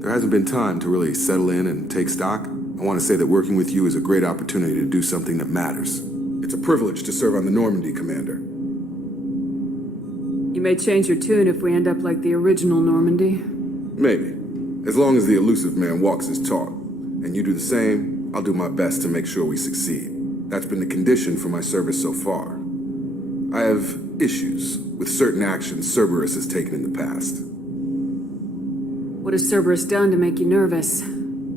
there hasn't been time to really settle in and take stock. I want to say that working with you is a great opportunity to do something that matters. It's a privilege to serve on the Normandy, Commander. You may change your tune if we end up like the original Normandy. Maybe. As long as the elusive man walks his talk, and you do the same, I'll do my best to make sure we succeed. That's been the condition for my service so far. I have issues with certain actions Cerberus has taken in the past. What has Cerberus done to make you nervous?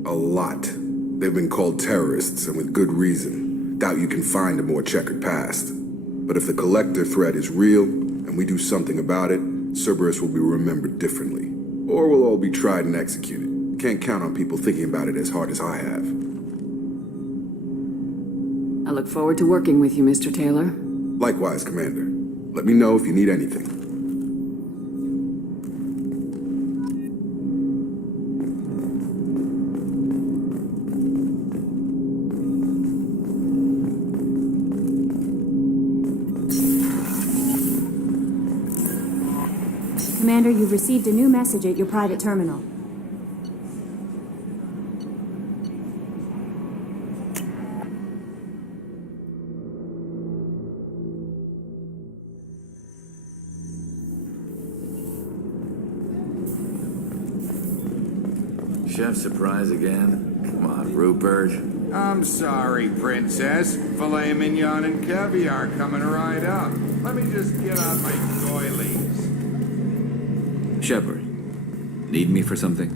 A lot. They've been called terrorists, and with good reason. Doubt you can find a more checkered past. But if the collector threat is real, and we do something about it, Cerberus will be remembered differently. Or we'll all be tried and executed. Can't count on people thinking about it as hard as I have. I look forward to working with you, Mr. Taylor. Likewise, Commander. Let me know if you need anything. Commander, you've received a new message at your private terminal. Chef surprise again? Come on, Rupert. I'm sorry, Princess. Filet mignon and caviar coming right up. Let me just get out my doilies. Shepard, need me for something?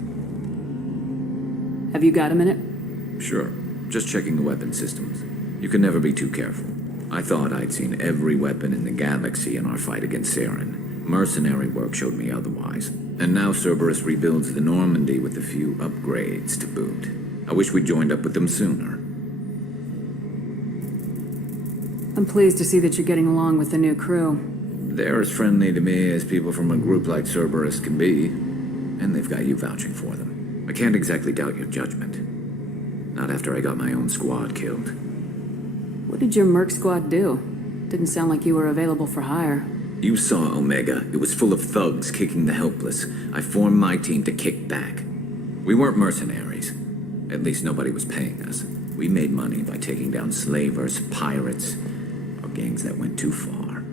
Have you got a minute? Sure. Just checking the weapon systems. You can never be too careful. I thought I'd seen every weapon in the galaxy in our fight against Saren. Mercenary work showed me otherwise. And now Cerberus rebuilds the Normandy with a few upgrades to boot. I wish we'd joined up with them sooner. I'm pleased to see that you're getting along with the new crew. They're as friendly to me as people from a group like Cerberus can be. And they've got you vouching for them. I can't exactly doubt your judgment. Not after I got my own squad killed. What did your merc squad do? Didn't sound like you were available for hire. You saw Omega. It was full of thugs kicking the helpless. I formed my team to kick back. We weren't mercenaries. At least nobody was paying us. We made money by taking down slavers, pirates, or gangs that went too far.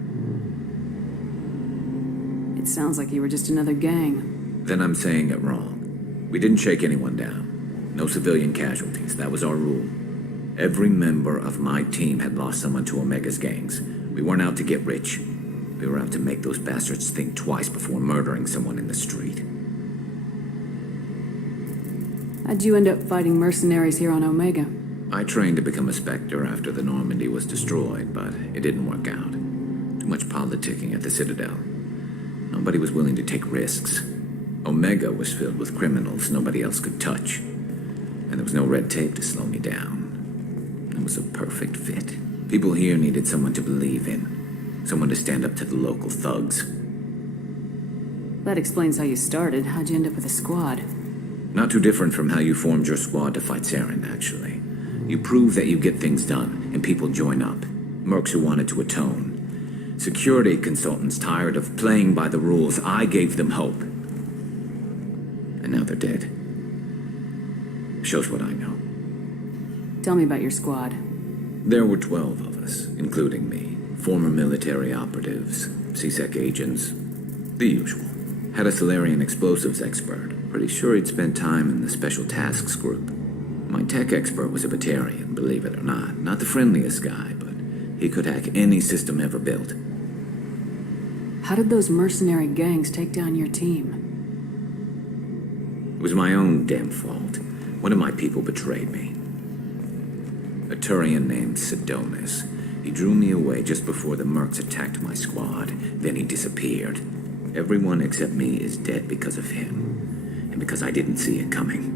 It sounds like you were just another gang. Then I'm saying it wrong. We didn't shake anyone down. No civilian casualties. That was our rule. Every member of my team had lost someone to Omega's gangs. We weren't out to get rich. We were out to make those bastards think twice before murdering someone in the street. How'd you end up fighting mercenaries here on Omega? I trained to become a Spectre after the Normandy was destroyed, but it didn't work out. Too much politicking at the Citadel. Nobody was willing to take risks. Omega was filled with criminals nobody else could touch. And there was no red tape to slow me down. It was a perfect fit. People here needed someone to believe in. Someone to stand up to the local thugs. That explains how you started. How'd you end up with a squad? Not too different from how you formed your squad to fight Saren, actually. You prove that you get things done, and people join up. Mercs who wanted to atone. Security consultants tired of playing by the rules. I gave them hope. And now they're dead. Shows what I know. Tell me about your squad. There were 12 of us, including me. Former military operatives, CSEC agents, the usual. Had a Solarian explosives expert. Pretty sure he'd spent time in the Special Tasks Group. My tech expert was a Batarian, believe it or not. Not the friendliest guy, but he could hack any system ever built. How did those mercenary gangs take down your team? It was my own damn fault. One of my people betrayed me. A Turian named Sidonis. He drew me away just before the mercs attacked my squad. Then he disappeared. Everyone except me is dead because of him. And because I didn't see it coming.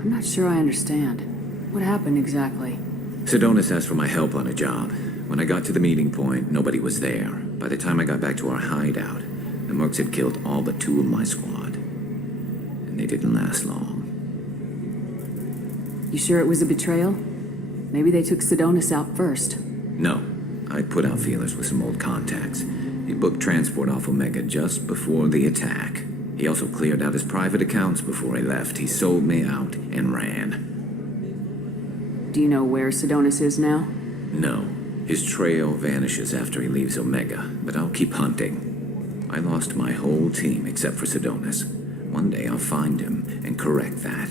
I'm not sure I understand. What happened exactly? Sidonis asked for my help on a job. When I got to the meeting point, nobody was there. By the time I got back to our hideout, the mercs had killed all but 2 of my squad. And they didn't last long. You sure it was a betrayal? Maybe they took Sidonis out first. No. I put out feelers with some old contacts. He booked transport off Omega just before the attack. He also cleared out his private accounts before he left. He sold me out and ran. Do you know where Sidonis is now? No. His trail vanishes after he leaves Omega, but I'll keep hunting. I lost my whole team except for Sidonis. One day I'll find him and correct that.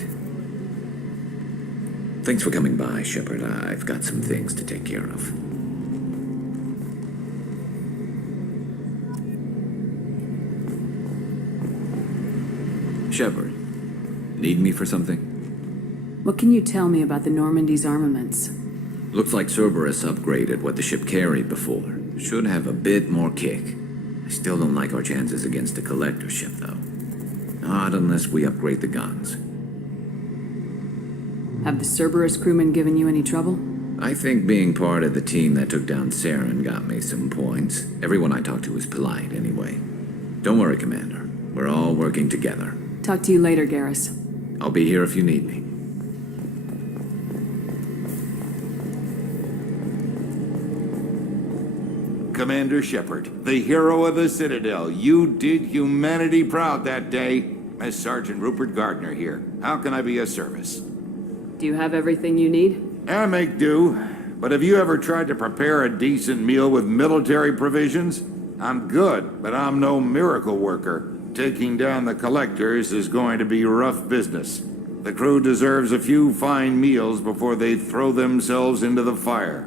Thanks for coming by, Shepard. I've got some things to take care of. Shepard, need me for something? What can you tell me about the Normandy's armaments? Looks like Cerberus upgraded what the ship carried before. Should have a bit more kick. I still don't like our chances against the Collector ship, though. Not unless we upgrade the guns. Have the Cerberus crewmen given you any trouble? I think being part of the team that took down Saren got me some points. Everyone I talked to was polite, anyway. Don't worry, Commander. We're all working together. Talk to you later, Garrus. I'll be here if you need me. Commander Shepard, the hero of the Citadel. You did humanity proud that day. As Sergeant Rupert Gardner here. How can I be of service? Do you have everything you need? I make do. But have you ever tried to prepare a decent meal with military provisions? I'm good, but I'm no miracle worker. Taking down the Collectors is going to be rough business. The crew deserves a few fine meals before they throw themselves into the fire.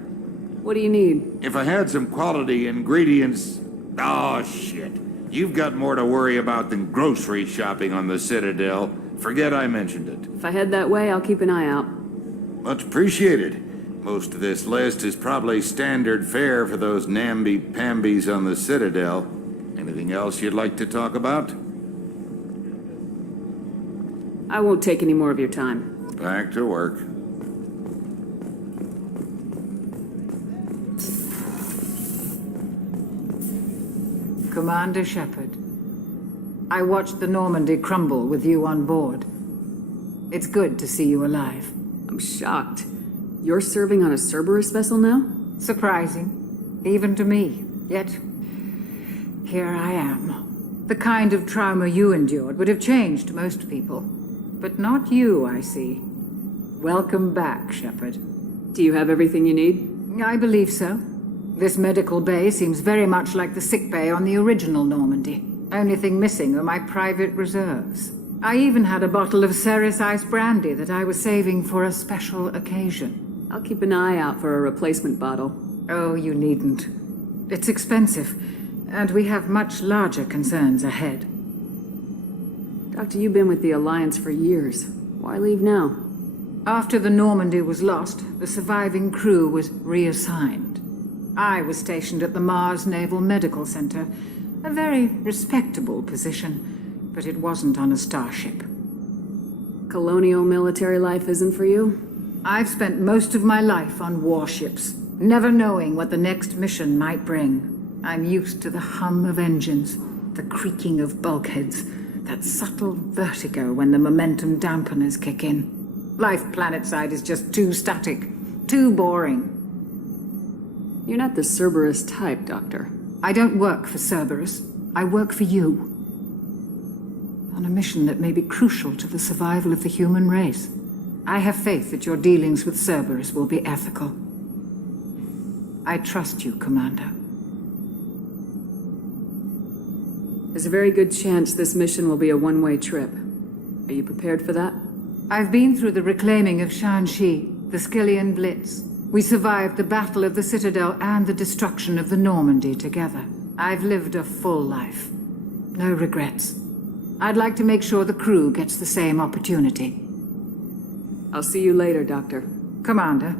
What do you need? If I had some quality ingredients... Oh, shit. You've got more to worry about than grocery shopping on the Citadel. Forget I mentioned it. If I head that way, I'll keep an eye out. Much appreciated. Most of this list is probably standard fare for those namby-pambies on the Citadel. Anything else you'd like to talk about? I won't take any more of your time. Back to work. Commander Shepard, I watched the Normandy crumble with you on board. It's good to see you alive. I'm shocked. You're serving on a Cerberus vessel now? Surprising, even to me. Yet, here I am. The kind of trauma you endured would have changed most people. But not you, I see. Welcome back, Shepard. Do you have everything you need? I believe so. This medical bay seems very much like the sick bay on the original Normandy. Only thing missing are my private reserves. I even had a bottle of Ceres Ice brandy that I was saving for a special occasion. I'll keep an eye out for a replacement bottle. Oh, you needn't. It's expensive, and we have much larger concerns ahead. Doctor, you've been with the Alliance for years. Why leave now? After the Normandy was lost, the surviving crew was reassigned. I was stationed at the Mars Naval Medical Center, a very respectable position, but it wasn't on a starship. Colonial military life isn't for you? I've spent most of my life on warships, never knowing what the next mission might bring. I'm used to the hum of engines, the creaking of bulkheads, that subtle vertigo when the momentum dampeners kick in. Life planetside is just too static, too boring. You're not the Cerberus type, Doctor. I don't work for Cerberus. I work for you. On a mission that may be crucial to the survival of the human race. I have faith that your dealings with Cerberus will be ethical. I trust you, Commander. There's a very good chance this mission will be a one-way trip. Are you prepared for that? I've been through the reclaiming of Shanxi, the Skillian Blitz. We survived the Battle of the Citadel and the destruction of the Normandy together. I've lived a full life. No regrets. I'd like to make sure the crew gets the same opportunity. I'll see you later, Doctor. Commander.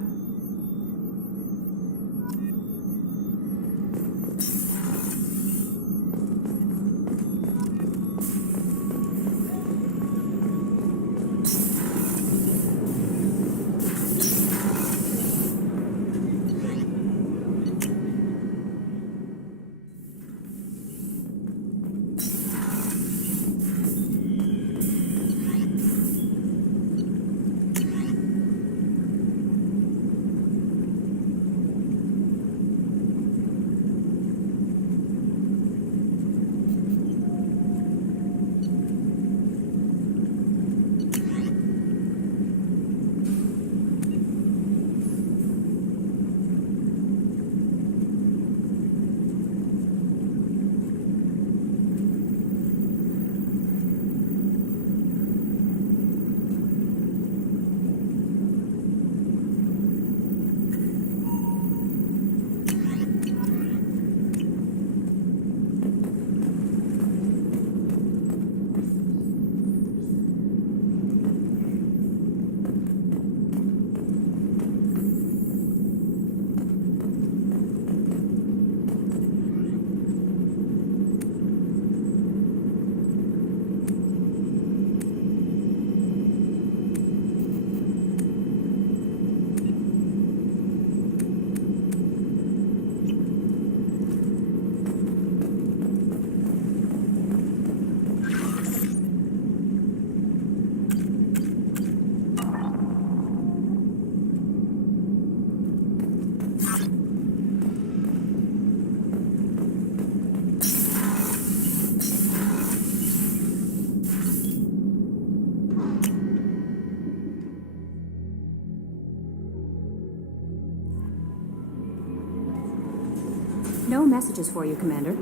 no messages for you, Commander.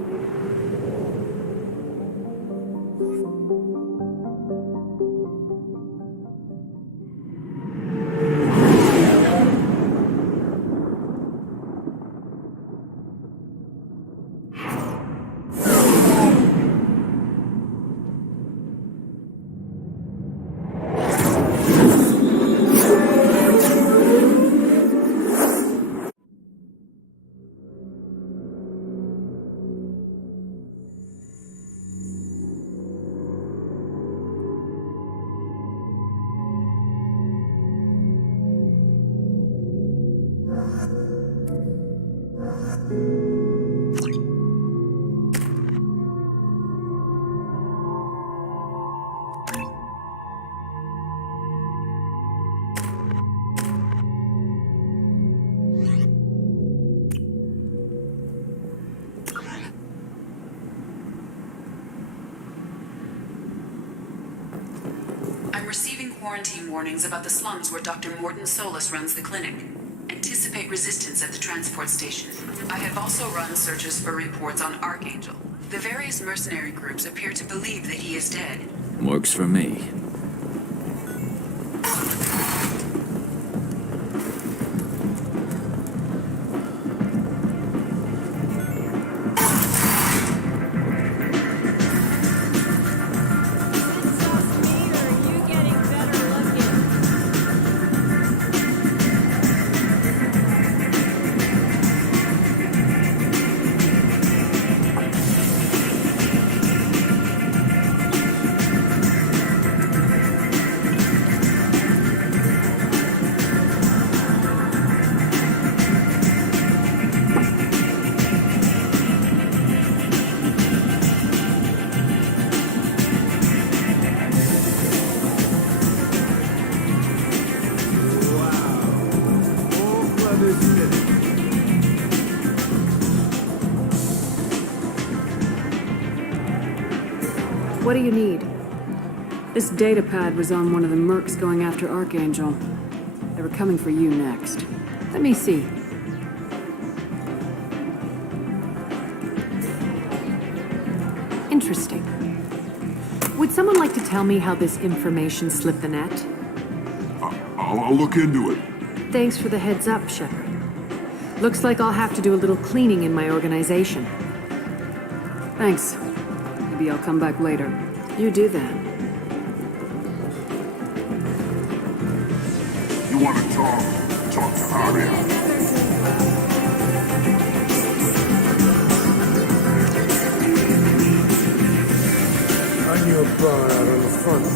I'm receiving quarantine warnings about the slums where Dr. Morton Solus runs the clinic. Anticipate resistance at the transport station. I have also run searches for reports on Archangel. The various mercenary groups appear to believe that he is dead. Works for me. What do you need? This data pad was on one of the mercs going after Archangel. They were coming for you next. Let me see. Interesting. Would someone like to tell me how this information slipped the net? I'll look into it. Thanks for the heads up, Shepard. Looks like I'll have to do a little cleaning in my organization. Thanks. Maybe I'll come back later. You do that. You want to talk to Arya. I knew a bar out on the front of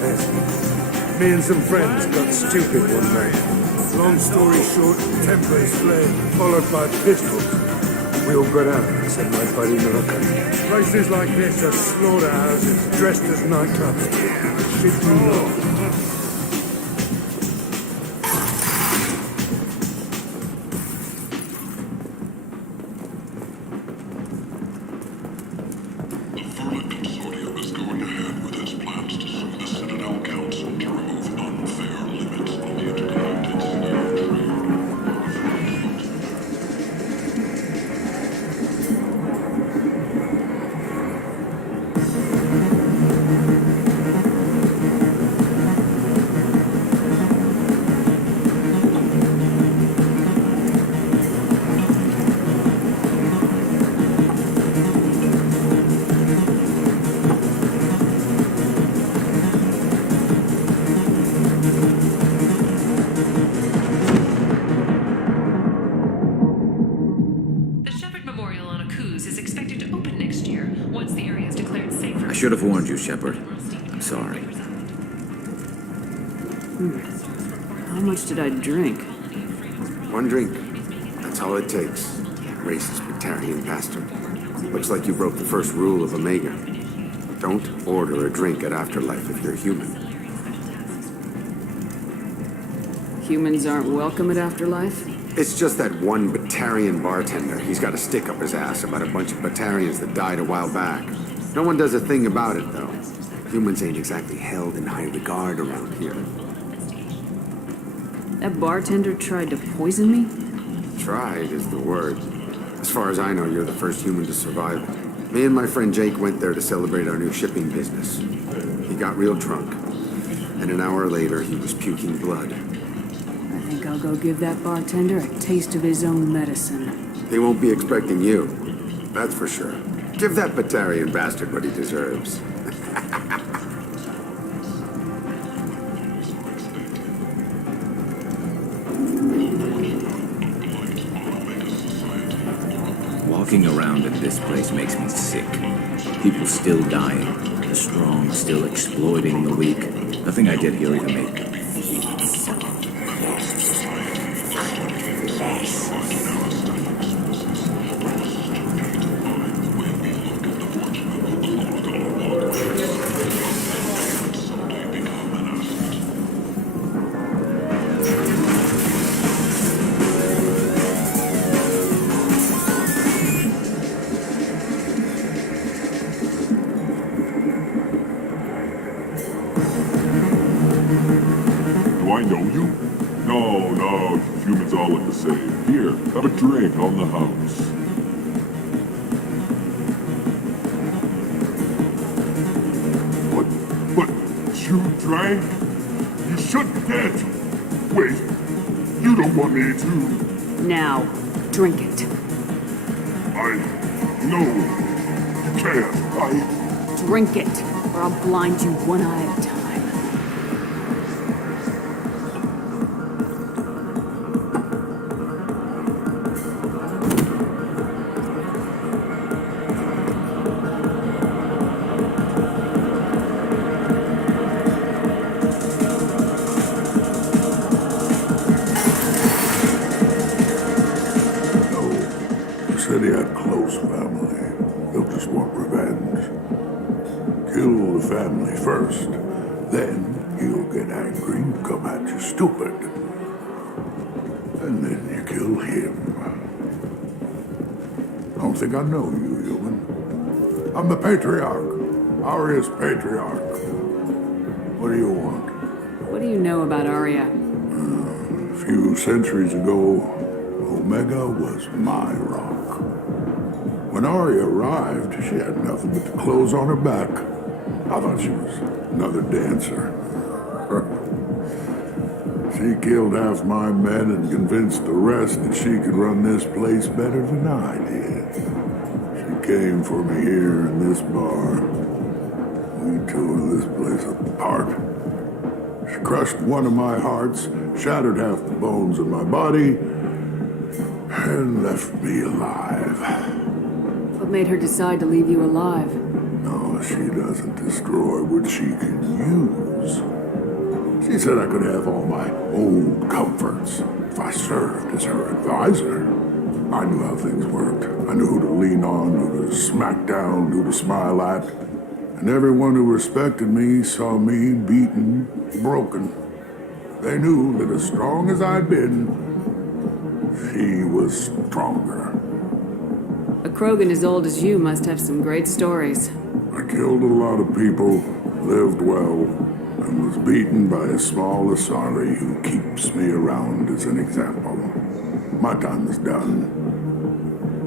that. Me and some friends got stupid one night. Long story short, tempers fled, followed by pistols. We all got out, said my buddy Morocco. Places like this are slaughterhouses dressed as nightclubs. Shit you know. I should have warned you, Shepard. I'm sorry. How much did I drink? One drink. That's all it takes. Racist Batarian bastard. Looks like you broke the first rule of Omega. Don't order a drink at Afterlife if you're human. Humans aren't welcome at Afterlife? It's just that one Batarian bartender. He's got a stick up his ass about a bunch of Batarians that died a while back. No one does a thing about it, though. Humans ain't exactly held in high regard around here. That bartender tried to poison me? Tried is the word. As far as I know, you're the first human to survive it. Me and my friend Jake went there to celebrate our new shipping business. He got real drunk, and an hour later, he was puking blood. I think I'll go give that bartender a taste of his own medicine. He won't be expecting you, that's for sure. Give that Batarian bastard what he deserves. Walking around in this place makes me sick. People still dying, the strong still exploiting the weak. Nothing I did here even made me. Do I know you? No, humans all look the same. Here, have a drink on the house. But you drank? You shouldn't get. Wait, you don't want me to. Now, drink it. No, you can't. Drink it, or I'll blind you one eye at a time. Said he had close family. He'll just want revenge. Kill the family first, then he'll get angry and come at you stupid. And then you kill him. I don't think I know you, human. I'm the Patriarch. Aria's Patriarch. What do you want? What do you know about Arya? A few centuries ago, Omega was my rock. When Arya arrived, she had nothing but the clothes on her back. I thought she was another dancer. She killed half my men and convinced the rest that she could run this place better than I did. She came for me here in this bar. We tore this place apart. She crushed one of my hearts, shattered half the bones in my body, and left me alive. What made her decide to leave you alive? No, she doesn't destroy what she can use. She said I could have all my old comforts if I served as her advisor. I knew how things worked. I knew who to lean on, who to smack down, who to smile at. And everyone who respected me saw me beaten, broken. They knew that as strong as I'd been, she was stronger. A Krogan as old as you must have some great stories. I killed a lot of people, lived well, and was beaten by a small Asari who keeps me around as an example. My time is done.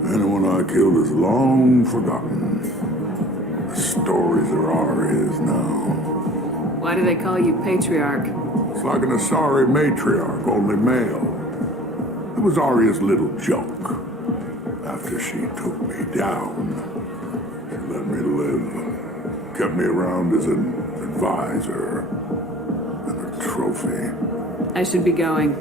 Anyone I killed is long forgotten. The stories are ours now. Why do they call you Patriarch? It's like an Asari matriarch, only male. It was Arya's little joke. After she took me down, she let me live, kept me around as an advisor and a trophy. I should be going.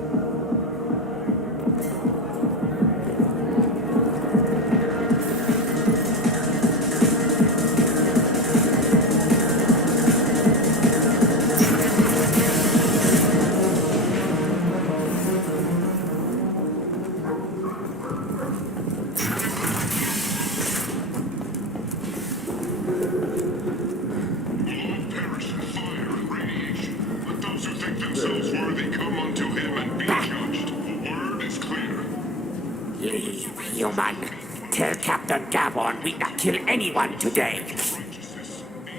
Kill anyone today.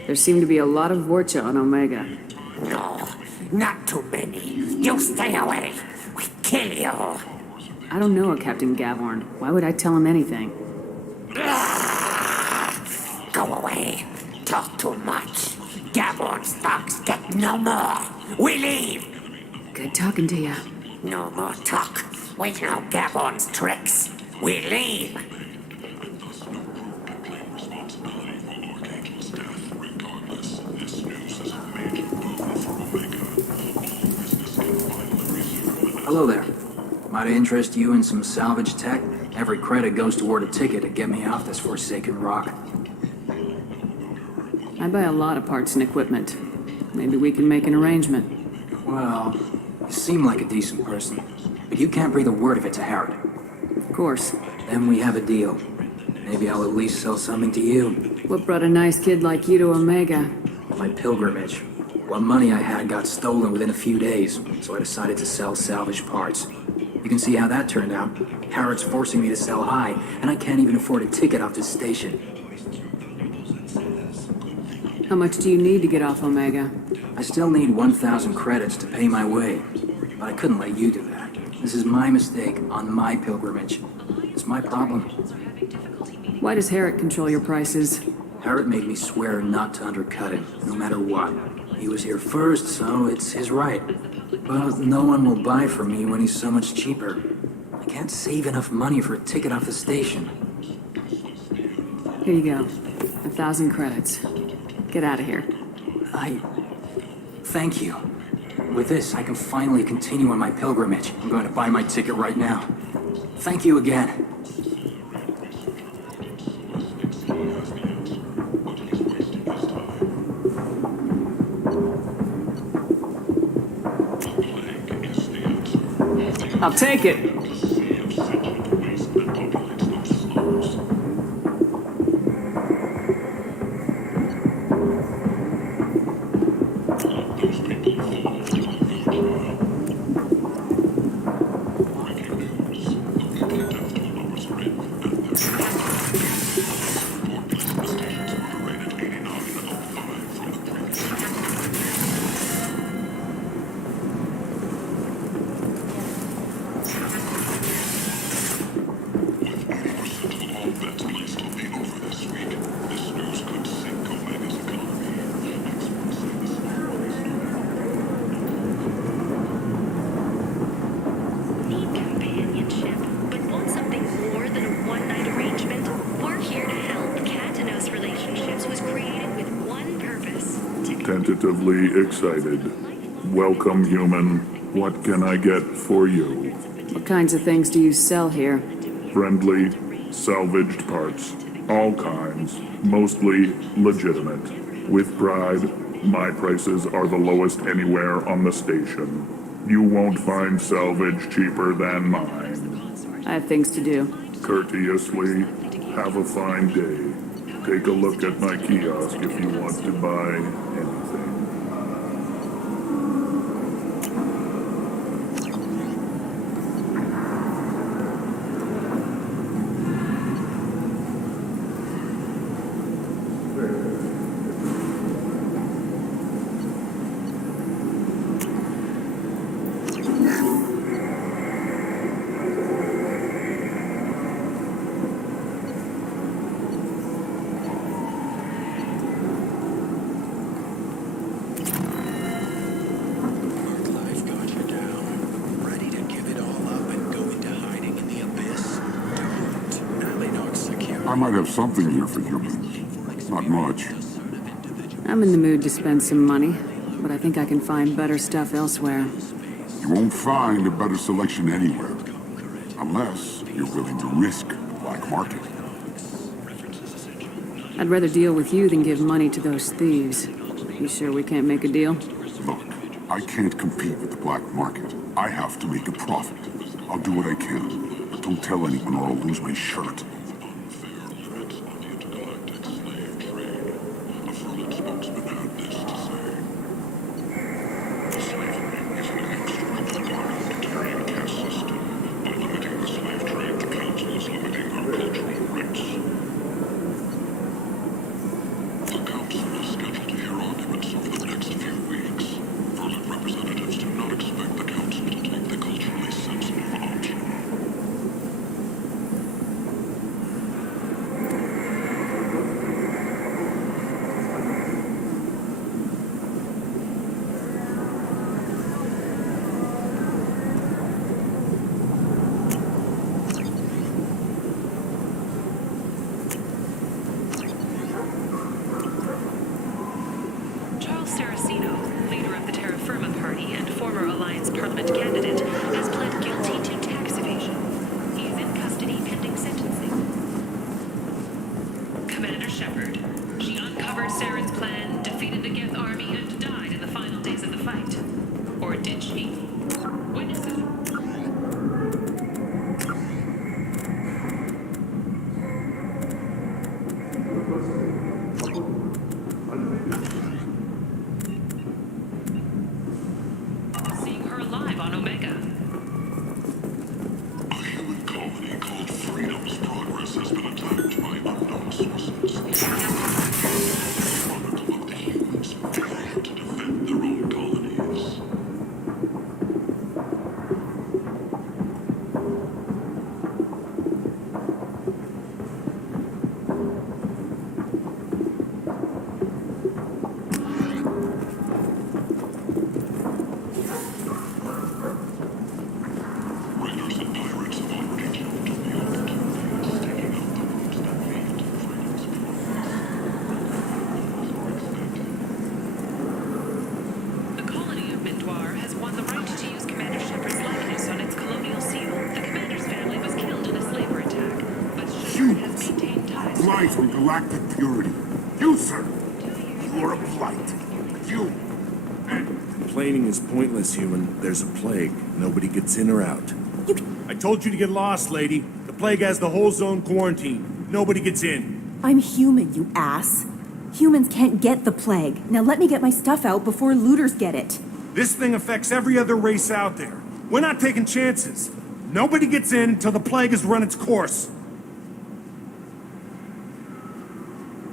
There seem to be a lot of Vorcha on Omega. No, not too many. You stay away. We kill you. I don't know a Captain Gavorn. Why would I tell him anything? Go away. Talk too much. Gavorn's thugs get no more. We leave. Good talking to you. No more talk. We know Gavorn's tricks. We leave. Hello there. Might I interest you in some salvage tech? Every credit goes toward a ticket to get me off this forsaken rock. I buy a lot of parts and equipment. Maybe we can make an arrangement. Well, you seem like a decent person, but you can't breathe a word of it to Harrod. Of course. Then we have a deal. Maybe I'll at least sell something to you. What brought a nice kid like you to Omega? My pilgrimage. What money I had got stolen within a few days, so I decided to sell salvaged parts. You can see how that turned out. Harrod's forcing me to sell high, and I can't even afford a ticket off this station. How much do you need to get off Omega? I still need 1,000 credits to pay my way, but I couldn't let you do that. This is my mistake on my pilgrimage. It's my problem. Why does Harrod control your prices? Harrod made me swear not to undercut him, no matter what. He was here first, so it's his right. But no one will buy from me when he's so much cheaper. I can't save enough money for a ticket off the station. Here you go. 1,000 credits. Get out of here. Thank you. With this, I can finally continue on my pilgrimage. I'm going to buy my ticket right now. Thank you again. I'll take it. Tentatively excited. Welcome, human. What can I get for you? What kinds of things do you sell here? Friendly, salvaged parts. All kinds. Mostly legitimate. With pride, my prices are the lowest anywhere on the station. You won't find salvage cheaper than mine. I have things to do. Courteously, have a fine day. Take a look at my kiosk if you want to buy anything. I might have something here for humans. Not much. I'm in the mood to spend some money, but I think I can find better stuff elsewhere. You won't find a better selection anywhere. Unless you're willing to risk the black market. I'd rather deal with you than give money to those thieves. You sure we can't make a deal? Look, I can't compete with the black market. I have to make a profit. I'll do what I can, but don't tell anyone or I'll lose my shirt. Alliance Parliament candidate, has pled guilty to tax evasion. He is in custody pending sentencing. Commander Shepard. She uncovered Saren's plan, defeated the Geth army, and died in the final days of the fight. Or did she? Witnesses. Seeing her alive on Omega. A human colony called Freedom's Progress has been attacked by unknown sources. Chronicle of the humans failed to defend their own colonies. Raiders and pirates have already jumped on the opportunities, taking out the roads that lead to Freedom's The colony of Mindoir has won the right to use Commander Shepard's likeness on its colonial seal. The commander's family was killed in a slaver attack, but Shepard has maintained ties. Blight from galactic purity. You, sir! You are a blight. You! Complaining is pointless, human. There's a plague. Nobody gets in or out. I told you to get lost, lady. The plague has the whole zone quarantined. Nobody gets in. I'm human, you ass. Humans can't get the plague. Now let me get my stuff out before looters get it. This thing affects every other race out there. We're not taking chances. Nobody gets in until the plague has run its course.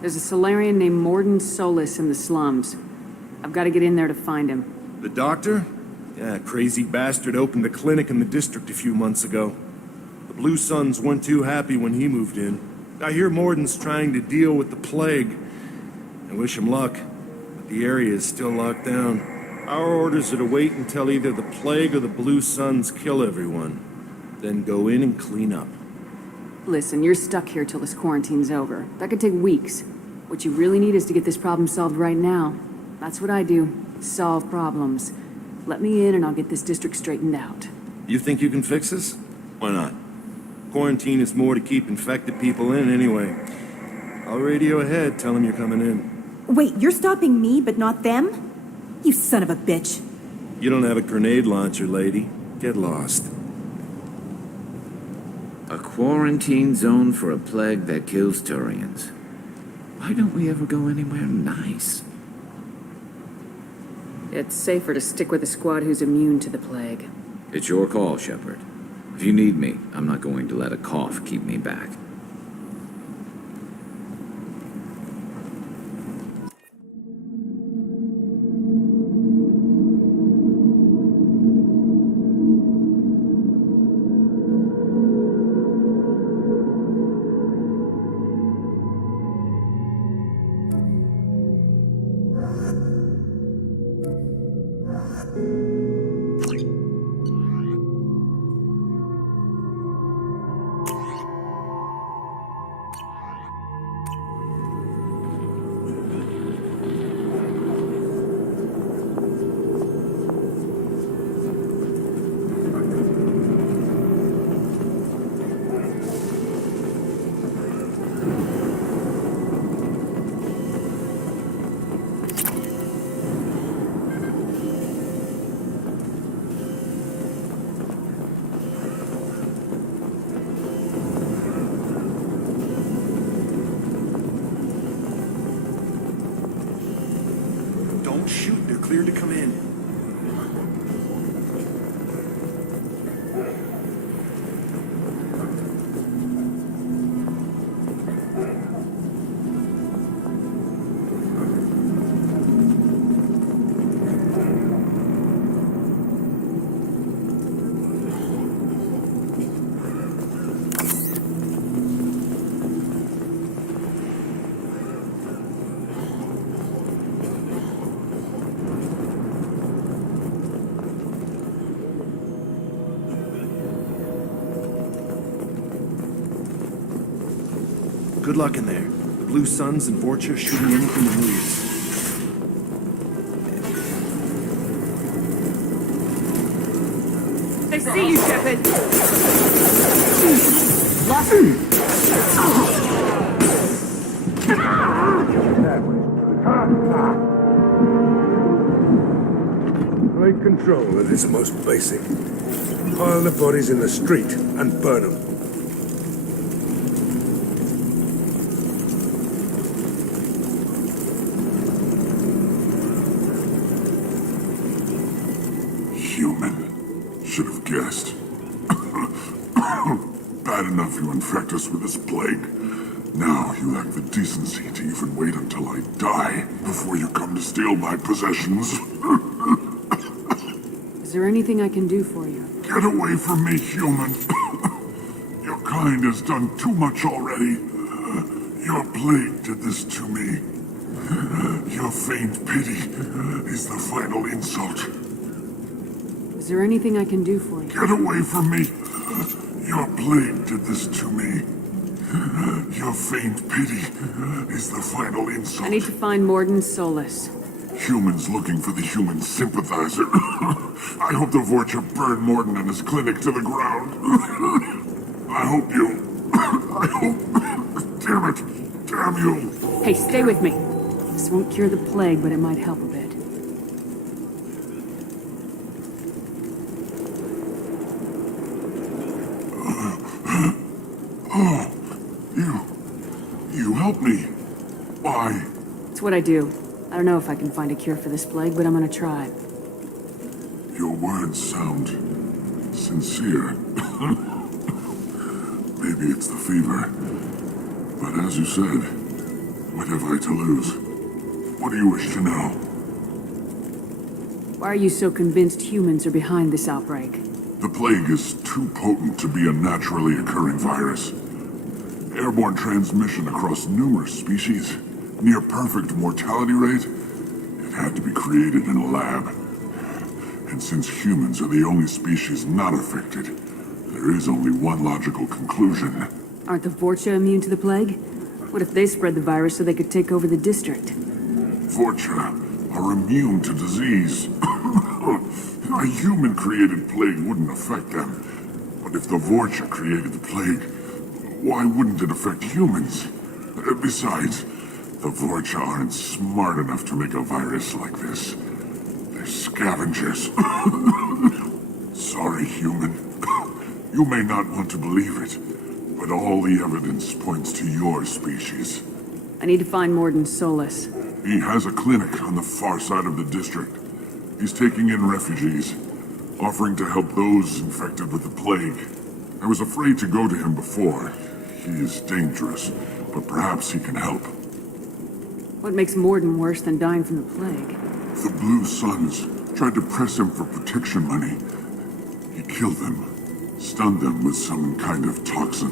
There's a Solarian named Morden Solis in the slums. I've got to get in there to find him. The doctor? Yeah, crazy bastard opened a clinic in the district a few months ago. The Blue Suns weren't too happy when he moved in. I hear Morden's trying to deal with the plague. I wish him luck, but the area is still locked down. Our orders are to wait until either the plague or the Blue Suns kill everyone. Then go in and clean up. Listen, you're stuck here till this quarantine's over. That could take weeks. What you really need is to get this problem solved right now. That's what I do. Solve problems. Let me in and I'll get this district straightened out. You think you can fix this? Why not? Quarantine is more to keep infected people in anyway. I'll radio ahead, tell them you're coming in. Wait, you're stopping me, but not them? You son of a bitch. You don't have a grenade launcher, lady. Get lost. A quarantine zone for a plague that kills Turians. Why don't we ever go anywhere nice? It's safer to stick with a squad who's immune to the plague. It's your call, Shepard. If you need me, I'm not going to let a cough keep me back. Don't shoot, they're cleared to come in. Good luck in there. The Blue Suns and Vorcha are shooting anything that moves. see you, Shepard. Take control of this most basic. Pile the bodies in the street and burn them. Human. Should have guessed. Bad enough you infect us with this plague. Now you lack the decency to even wait until I die before you come to steal my possessions. Is there anything I can do for you? Get away from me, human. Your kind has done too much already. Your plague did this to me. Your faint pity is the final insult. Is there anything I can do for you? Get away from me. Your plague did this to me. Your faint pity is the final insult. I need to find Morden Solus. Humans looking for the human sympathizer. I hope the Vorcha burned Morden and his clinic to the ground. I hope you... I hope... Damn it. Damn you. Hey, stay with me. This won't cure the plague, but it might help a bit. Oh, you helped me. Why? It's what I do. I don't know if I can find a cure for this plague, but I'm gonna try. Your words sound sincere. Maybe it's the fever. But as you said, what have I to lose? What do you wish to know? Why are you so convinced humans are behind this outbreak? The plague is too potent to be a naturally occurring virus. Airborne transmission across numerous species, near perfect mortality rate. It had to be created in a lab. And since humans are the only species not affected, there is only one logical conclusion. Aren't the Vorcha immune to the plague? What if they spread the virus so they could take over the district? Vorcha are immune to disease. A human-created plague wouldn't affect them. But if the Vorcha created the plague, why wouldn't it affect humans? Besides, the Vorcha aren't smart enough to make a virus like this. They're scavengers. Sorry, human. You may not want to believe it, but all the evidence points to your species. I need to find Morden Solus. He has a clinic on the far side of the district. He's taking in refugees, offering to help those infected with the plague. I was afraid to go to him before. He is dangerous, but perhaps he can help. What makes Morden worse than dying from the plague? The Blue Suns tried to press him for protection money. He killed them, stunned them with some kind of toxin,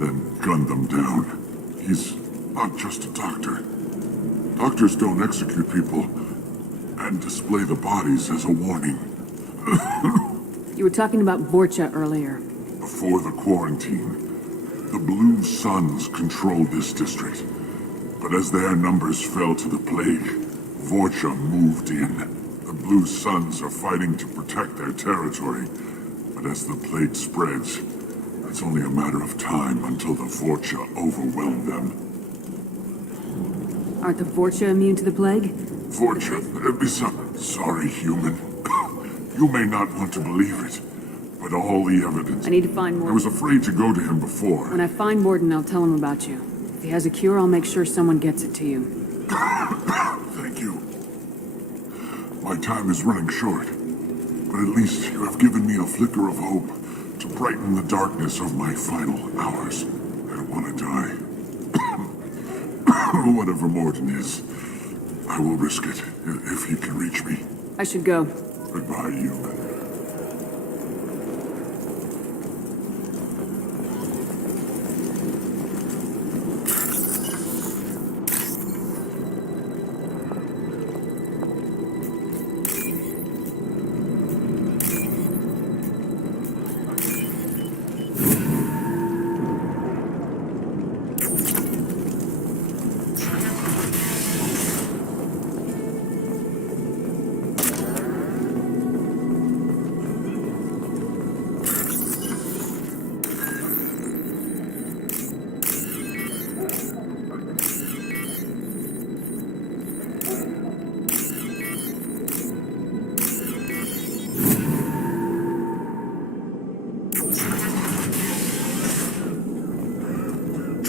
then gunned them down. He's not just a doctor. Doctors don't execute people and display the bodies as a warning. You were talking about Vorcha earlier. Before the quarantine, the Blue Suns controlled this district. But as their numbers fell to the plague, Vorcha moved in. The Blue Suns are fighting to protect their territory. But as the plague spreads, it's only a matter of time until the Vorcha overwhelm them. Aren't the Vorcha immune to the plague? Vorcha, sorry, human. You may not want to believe it, but all the evidence... I need to find Morden. I was afraid to go to him before. When I find Morden, I'll tell him about you. If he has a cure, I'll make sure someone gets it to you. Thank you. My time is running short, but at least you have given me a flicker of hope to brighten the darkness of my final hours. I don't want to die. Whatever Morden is, I will risk it if he can reach me. I should go. Goodbye, human.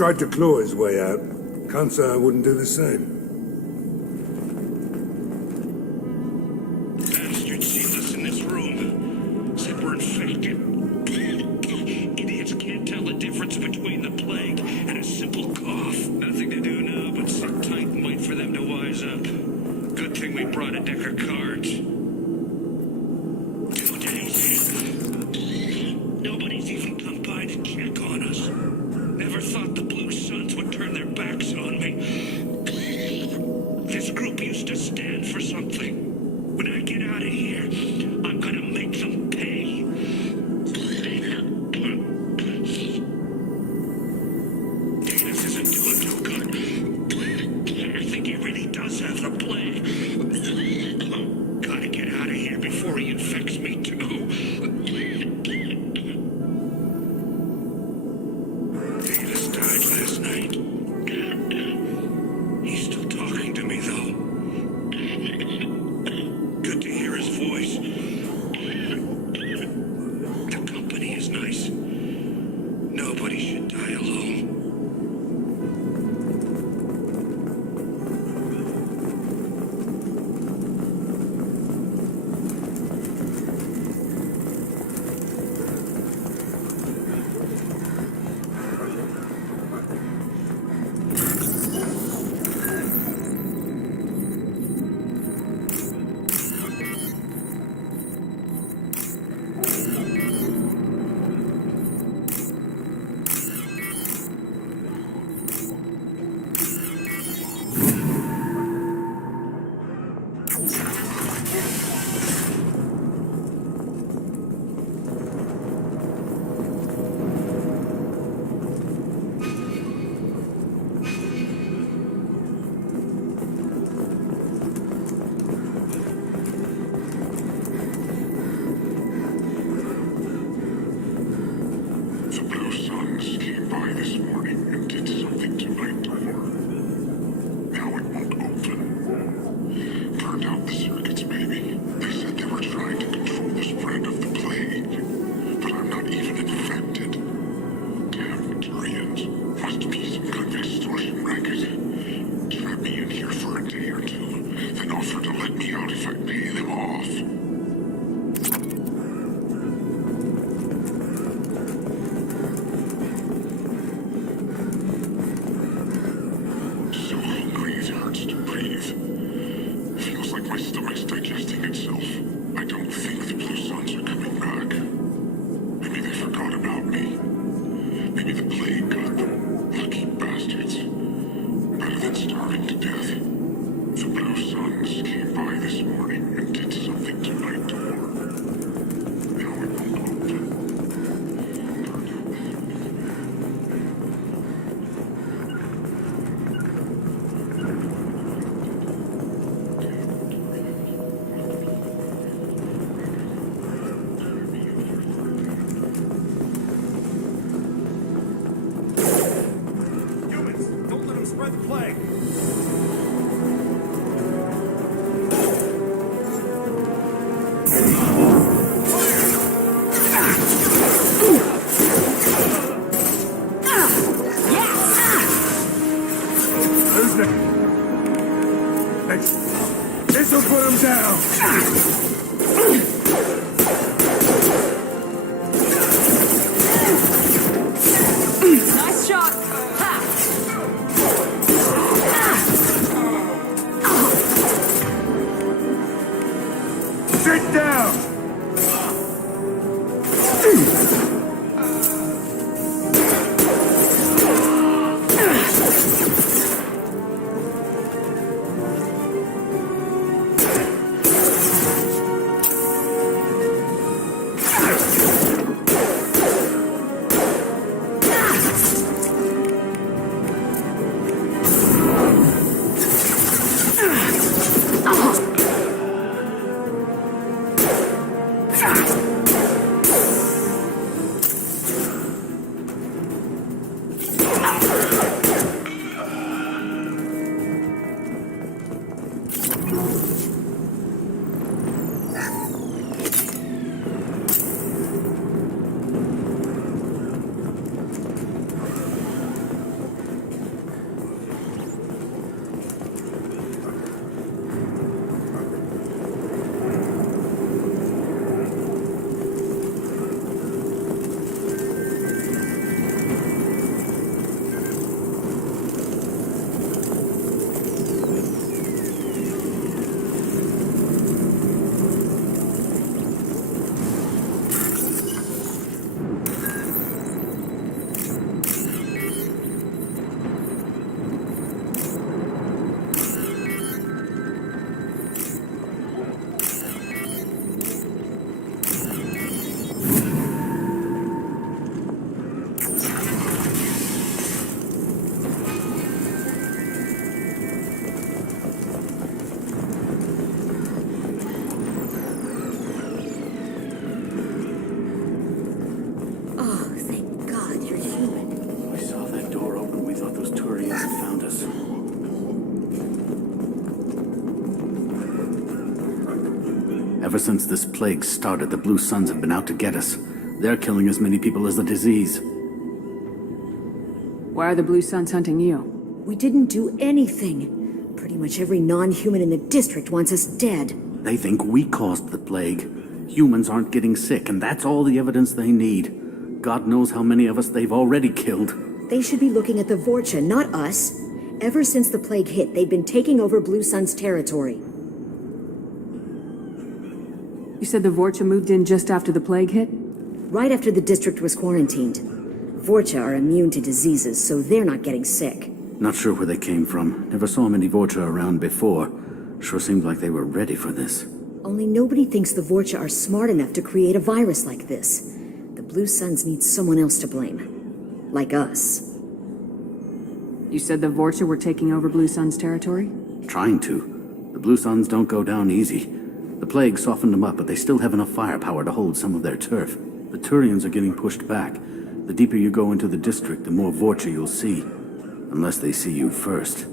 tried to claw his way out. Can't say I wouldn't do the same. Bastards sealed us in this room. Said we're infected. Idiots can't tell the difference between the plague and a simple cough. Nothing to do now but sit tight and wait for them to wise up. Good thing we brought a deck of cards. 2 days in. Nobody's even come by to check on us. Never thought the Blue Suns would turn their backs on me. This group used to stand for something. When I get out of here, I'm gonna make them pay. Davis isn't doing too good. I think he really does have the plague. Gotta get out of here before he infects me too. Davis died last night. He's still talking to me, though. Good to hear his voice. The company is nice. Nobody should die alone. The Blue Suns came by this morning and did something to my door. Now it won't open. Turned out the circuits, maybe. They said they were trying to control the spread of the plague. But I'm not even infected. Damn Turians. Must be some kind of extortion racket. Trap me in here for a day or two, then offer to let me out if I pay them off. So hungry it hurts to breathe. Feels like my stomach's digesting itself. I don't think the Blue Suns are coming back. Maybe they forgot about me. Maybe the plague got them. Lucky bastards. Better than starving to death. The Blue Suns came by this morning and did something to my door. Now it won't open. Humans, don't let them spread the plague. Who's next? This'll put him down. Nice shot. Ha! Sit down. Ever since this plague started, the Blue Suns have been out to get us. They're killing as many people as the disease. Why are the Blue Suns hunting you? We didn't do anything. Pretty much every non-human in the district wants us dead. They think we caused the plague. Humans aren't getting sick, and that's all the evidence they need. God knows how many of us they've already killed. They should be looking at the Vorcha, not us. Ever since the plague hit, they've been taking over Blue Sun's territory. You said the Vorcha moved in just after the plague hit? Right after the district was quarantined. Vorcha are immune to diseases, so they're not getting sick. Not sure where they came from. Never saw many Vorcha around before. Sure seemed like they were ready for this. Only nobody thinks the Vorcha are smart enough to create a virus like this. The Blue Suns need someone else to blame. Like us. You said the Vorcha were taking over Blue Sun's territory? Trying to. The Blue Suns don't go down easy. The plague softened them up, but they still have enough firepower to hold some of their turf. The Turians are getting pushed back. The deeper you go into the district, the more Vorcha you'll see. Unless they see you first.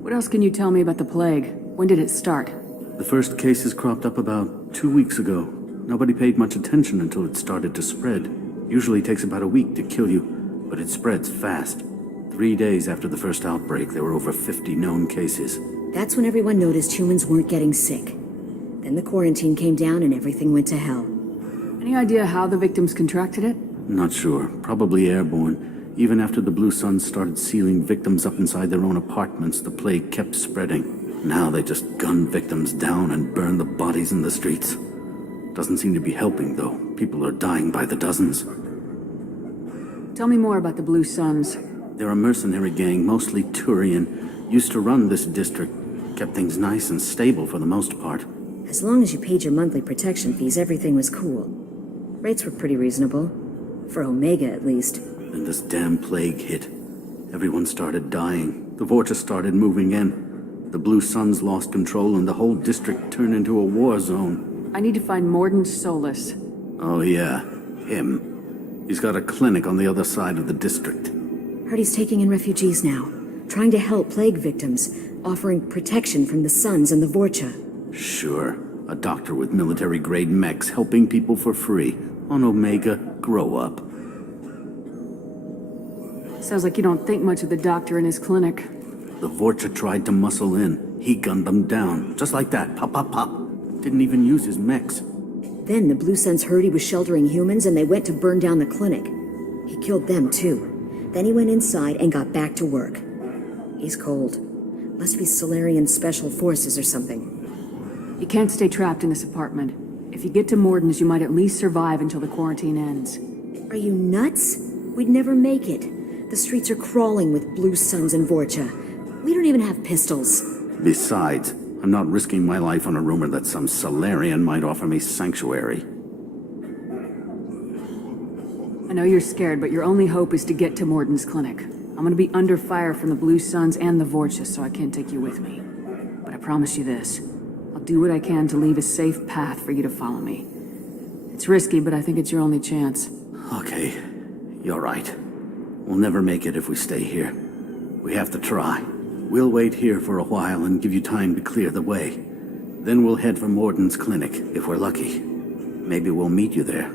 What else can you tell me about the plague? When did it start? The first cases cropped up about 2 weeks ago. Nobody paid much attention until it started to spread. Usually takes about a week to kill you, but it spreads fast. 3 days after the first outbreak, there were over 50 known cases. That's when everyone noticed humans weren't getting sick. Then the quarantine came down and everything went to hell. Any idea how the victims contracted it? Not sure. Probably airborne. Even after the Blue Suns started sealing victims up inside their own apartments, the plague kept spreading. Now they just gun victims down and burn the bodies in the streets. Doesn't seem to be helping, though. People are dying by the dozens. Tell me more about the Blue Suns. They're a mercenary gang, mostly Turian. Used to run this district. Kept things nice and stable for the most part. As long as you paid your monthly protection fees, everything was cool. Rates were pretty reasonable. For Omega, at least. Then this damn plague hit. Everyone started dying. The Vorcha started moving in. The Blue Suns lost control and the whole district turned into a war zone. I need to find Morden Solus. Oh yeah, him. He's got a clinic on the other side of the district. Heard he's taking in refugees now. Trying to help plague victims. Offering protection from the Suns and the Vorcha. Sure. A doctor with military-grade mechs helping people for free. On Omega, grow up. Sounds like you don't think much of the doctor in his clinic. The Vorcha tried to muscle in. He gunned them down. Just like that. Pop, pop, pop. Didn't even use his mechs. Then the Blue Suns heard he was sheltering humans and they went to burn down the clinic. He killed them too. Then he went inside and got back to work. He's cold. Must be Solarian Special Forces or something. You can't stay trapped in this apartment. If you get to Morden's, you might at least survive until the quarantine ends. Are you nuts? We'd never make it. The streets are crawling with Blue Suns and Vorcha. We don't even have pistols. Besides, I'm not risking my life on a rumor that some Solarian might offer me sanctuary. I know you're scared, but your only hope is to get to Morden's clinic. I'm gonna be under fire from the Blue Suns and the Vorcha, so I can't take you with me. But I promise you this. I'll do what I can to leave a safe path for you to follow me. It's risky, but I think it's your only chance. Okay, you're right. We'll never make it if we stay here. We have to try. We'll wait here for a while and give you time to clear the way. Then we'll head for Morden's clinic, if we're lucky. Maybe we'll meet you there.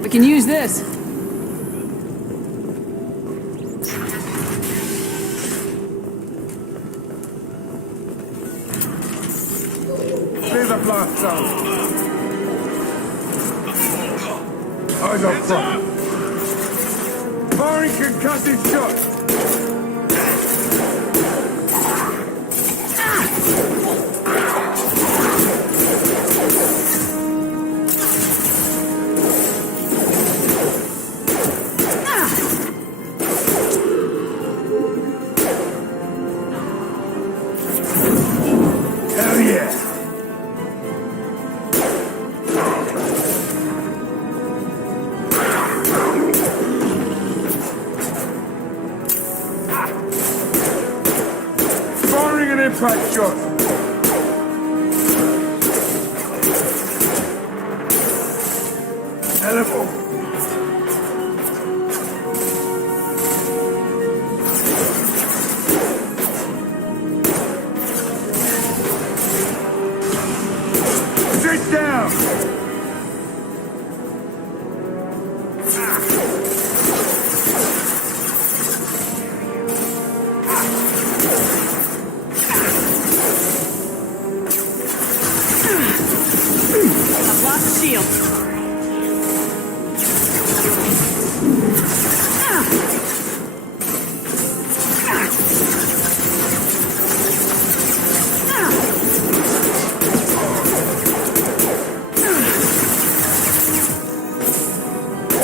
We can use this. Clear the blast zone. Eyes up front. Firing concussive shot. Hell yeah. Firing an impact shot. Elephant. Sit down. I've lost shield.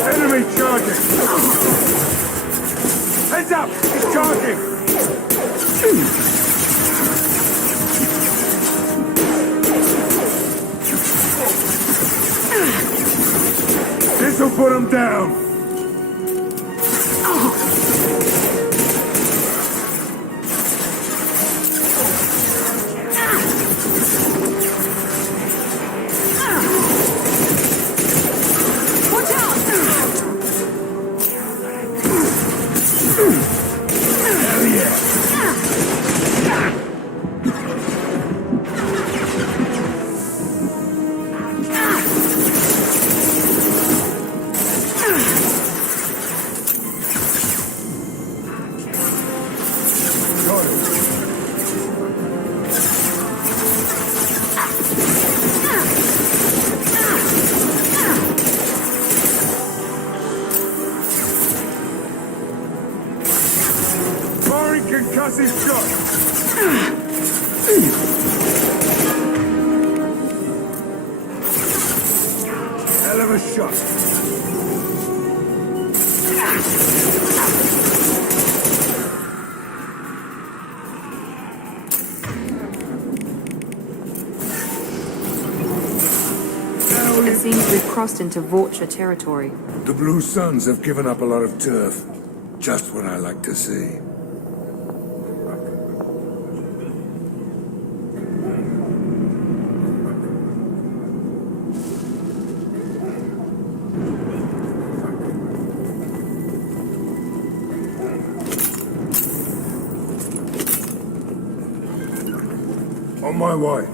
Enemy charging. Heads up. He's charging. This'll put him down. Watch out! Hell yeah. Firing concussive shot. Hell of a shot. It seems we've crossed into Vulture territory. The Blue Suns have given up a lot of turf. Just what I like to see. On my way.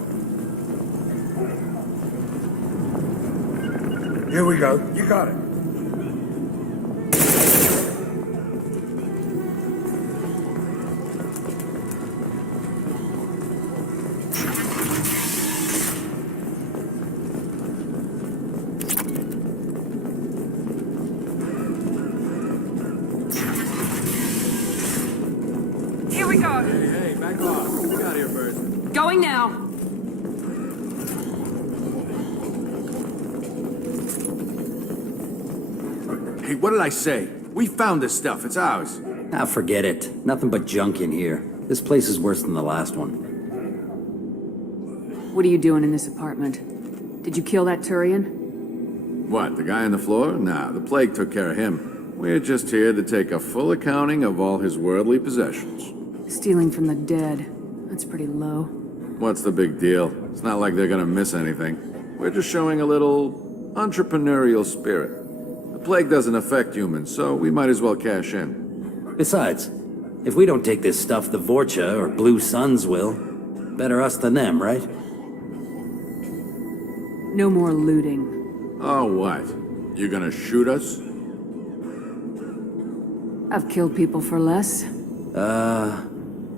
Here we go. You got it. Here we go. Hey, back off. Get out of here first. Going now. Hey, what did I say? We found this stuff. It's ours. Ah, forget it. Nothing but junk in here. This place is worse than the last one. What are you doing in this apartment? Did you kill that Turian? What, the guy on the floor? Nah, the plague took care of him. We're just here to take a full accounting of all his worldly possessions. Stealing from the dead. That's pretty low. What's the big deal? It's not like they're gonna miss anything. We're just showing a little entrepreneurial spirit. The plague doesn't affect humans, so we might as well cash in. Besides, if we don't take this stuff, the Vorcha or Blue Suns will. Better us than them, right? No more looting. Oh, what? You gonna shoot us? I've killed people for less.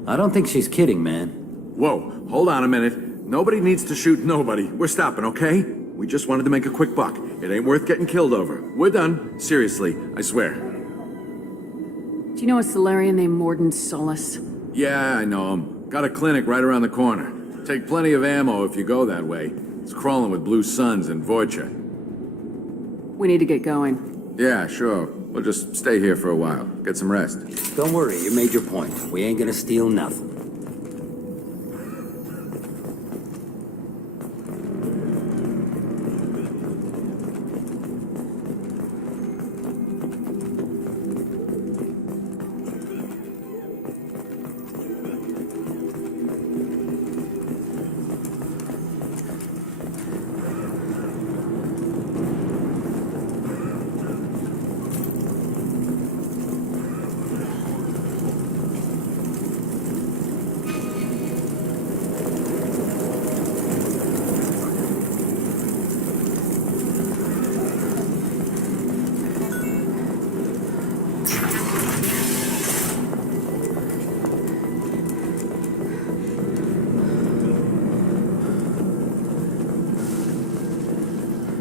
I don't think she's kidding, man. Whoa, hold on a minute. Nobody needs to shoot nobody. We're stopping, okay? We just wanted to make a quick buck. It ain't worth getting killed over. We're done. Seriously, I swear. Do you know a Solarian named Morden Solus? Yeah, I know him. Got a clinic right around the corner. Take plenty of ammo if you go that way. It's crawling with blue suns and Vorcha. We need to get going. Yeah, sure. We'll just stay here for a while. Get some rest. Don't worry, you made your point. We ain't gonna steal nothing.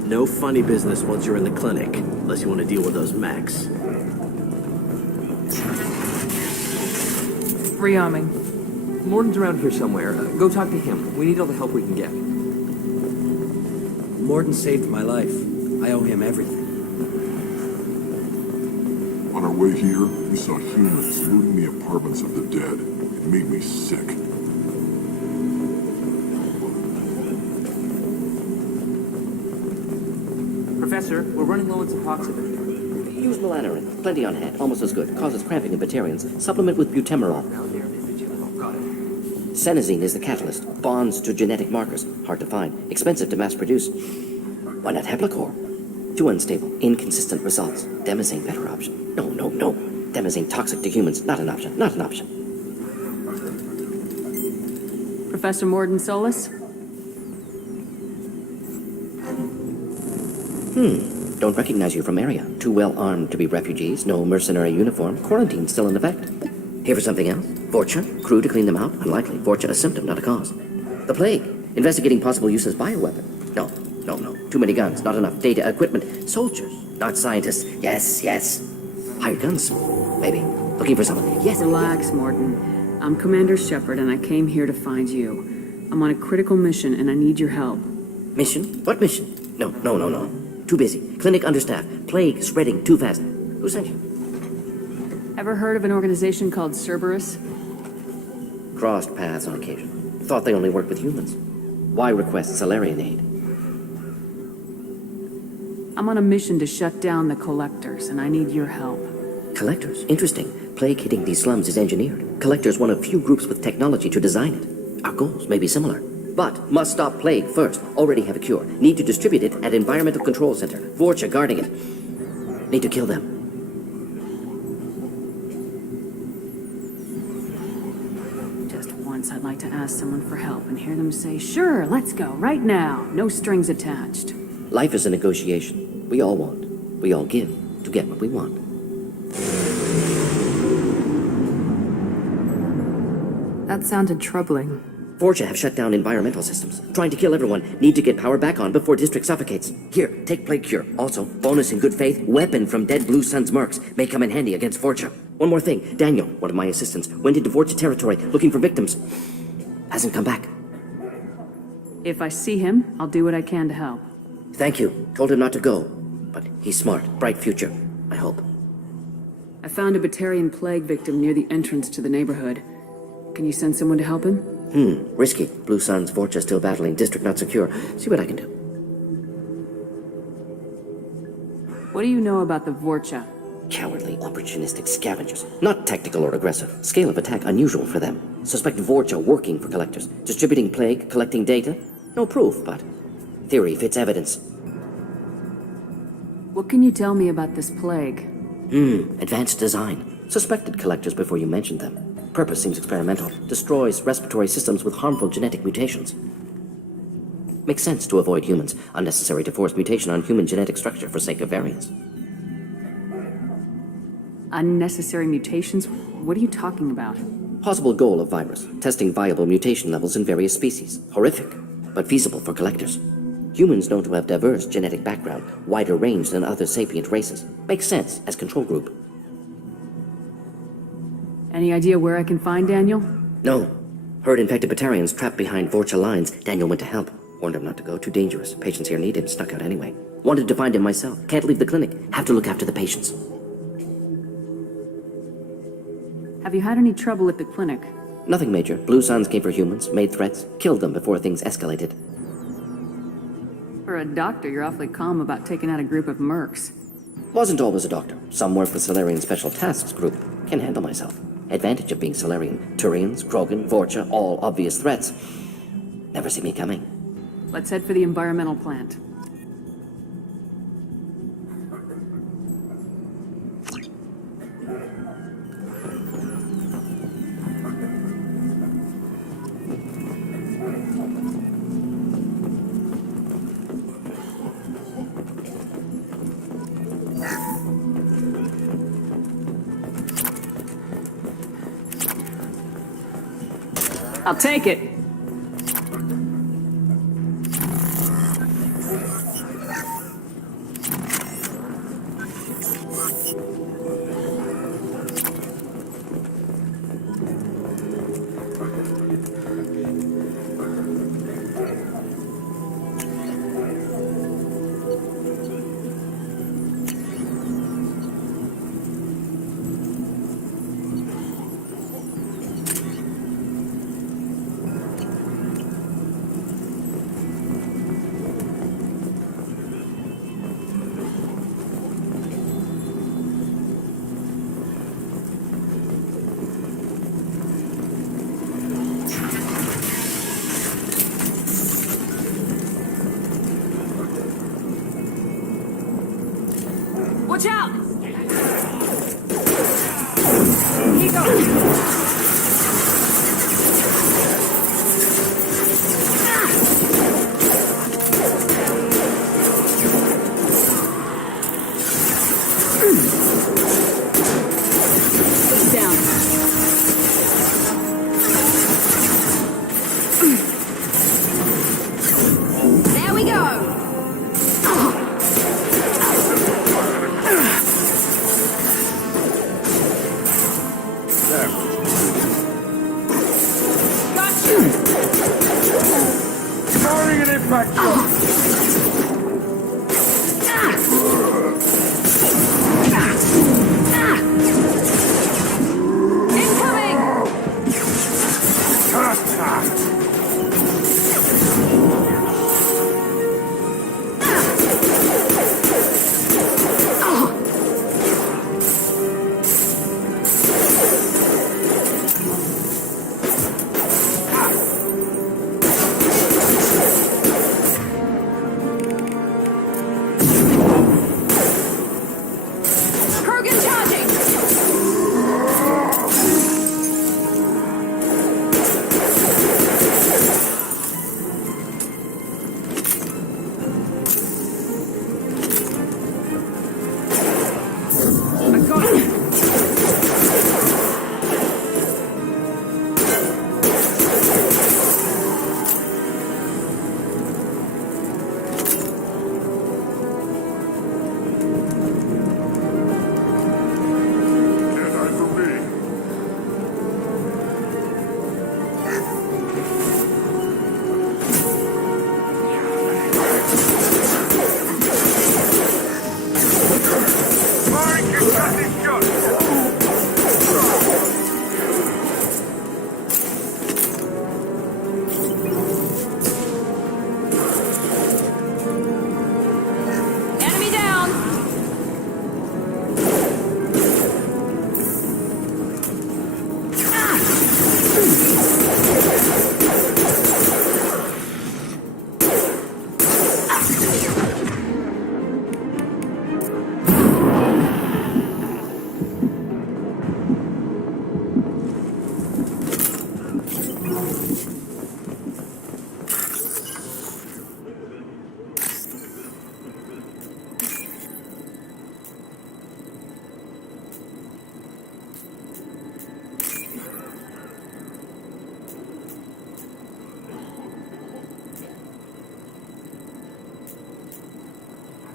No funny business once you're in the clinic, unless you want to deal with those mechs. Rearming. Morden's around here somewhere. Go talk to him. We need all the help we can get. Morden saved my life. I owe him everything. On our way here, we saw humans looting the apartments of the dead. It made me sick. Professor, we're running low on Suboxone. Use melanorin. Plenty on hand. Almost as good. Causes cramping in Batarians. Supplement with butemerol. Senesine is the catalyst. Bonds to genetic markers. Hard to find. Expensive to mass produce. Why not Heplicor? Too unstable. Inconsistent results. Demazine better option. No. Demazine toxic to humans. Not an option. Not an option. Professor Morden Solus? Don't recognize you from area. Too well armed to be refugees. No mercenary uniform. Quarantine still in effect. Here for something else? Vorcha? Crew to clean them out? Unlikely. Vorcha a symptom, not a cause. The plague. Investigating possible use as bioweapon. No. Too many guns. Not enough data, equipment. Soldiers. Not scientists. Yes. Hired guns. Maybe. Looking for someone. Yes. Relax, Morden. I'm Commander Shepard, and I came here to find you. I'm on a critical mission, and I need your help. Mission? What mission? No. Too busy. Clinic understaffed. Plague spreading too fast. Who sent you? Ever heard of an organization called Cerberus? Crossed paths on occasion. Thought they only worked with humans. Why request Solarian aid? I'm on a mission to shut down the Collectors, and I need your help. Collectors? Interesting. Plague hitting these slums is engineered. Collectors one of few groups with technology to design it. Our goals may be similar. But must stop plague first. Already have a cure. Need to distribute it at Environmental Control Center. Vorcha guarding it. Need to kill them. Just once I'd like to ask someone for help and hear them say, sure, let's go, right now. No strings attached. Life is a negotiation. We all want. We all give to get what we want. That sounded troubling. Vorcha have shut down environmental systems. Trying to kill everyone. Need to get power back on before district suffocates. Here, take plague cure. Also, bonus in good faith, weapon from dead Blue Sun's mercs. May come in handy against Vorcha. One more thing. Daniel, one of my assistants, went into Vorcha territory looking for victims. Hasn't come back. If I see him, I'll do what I can to help. Thank you. Told him not to go. But he's smart. Bright future. I hope. I found a Batarian plague victim near the entrance to the neighborhood. Can you send someone to help him? Risky. Blue Sun's Vorcha still battling. District not secure. See what I can do. What do you know about the Vorcha? Cowardly, opportunistic scavengers. Not tactical or aggressive. Scale of attack unusual for them. Suspect Vorcha working for collectors. Distributing plague, collecting data. No proof, but theory fits evidence. What can you tell me about this plague? Advanced design. Suspected collectors before you mentioned them. Purpose seems experimental. Destroys respiratory systems with harmful genetic mutations. Makes sense to avoid humans. Unnecessary to force mutation on human genetic structure for sake of variance. Unnecessary mutations? What are you talking about? Possible goal of virus. Testing viable mutation levels in various species. Horrific, but feasible for collectors. Humans known to have diverse genetic background, wider range than other sapient races. Makes sense as control group. Any idea where I can find Daniel? No. Heard infected Batarians trapped behind Vorcha lines. Daniel went to help. Warned him not to go, too dangerous. Patients here need him, stuck out anyway. Wanted to find him myself. Can't leave the clinic. Have to look after the patients. Have you had any trouble at the clinic? Nothing major. Blue Suns came for humans, made threats, killed them before things escalated. For a doctor, you're awfully calm about taking out a group of mercs. Wasn't always a doctor. Some work with Solarian Special Tasks Group. Can handle myself. Advantage of being Solarian. Turians, Krogan, Vorcha, all obvious threats. Never see me coming. Let's head for the environmental plant. I'll take it. Watch out! Keep going! There we go!